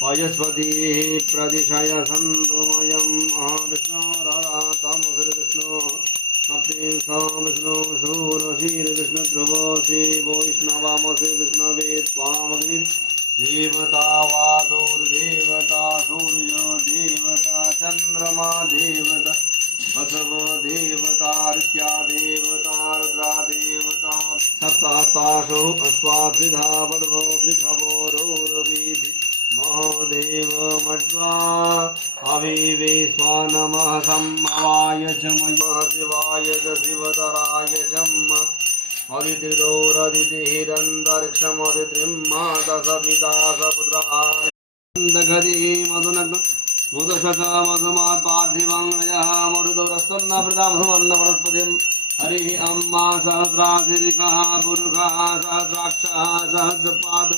वाचस्पतिः प्रदिशय सन्दुमयं महाविष्णोररातमुश्रीविष्णु नप्तिं स विष्णु शूरशीर्विष्णुध्रुवोऽसि वैष्णवामसि विष्णवे त्वामग्नि देवता वादुर्देवता सूर्यो देवता चन्द्रमा देवता वसव देवता ऋत्या देवता रुद्रा देवता सप्तास्तासो अश्वात्रिधा बलवो वृषभो रोरवीधि महादेव मड्वा अविवेश्वानमः सम्मवाय च मयः शिवाय च शिवतराय च अदितिर्दोरदितिरन्तरिक्षमदितिं दशपिता सपुत्राः मधुनग्न मुदशत मधुमात् पार्थिवं यः मरुदोरस्तन्न प्रजामधुमन्न वनस्पतिं हरिः अम्मा सहस्राधिरिकः पुरुषः सहस्राक्षः सहस्रपाद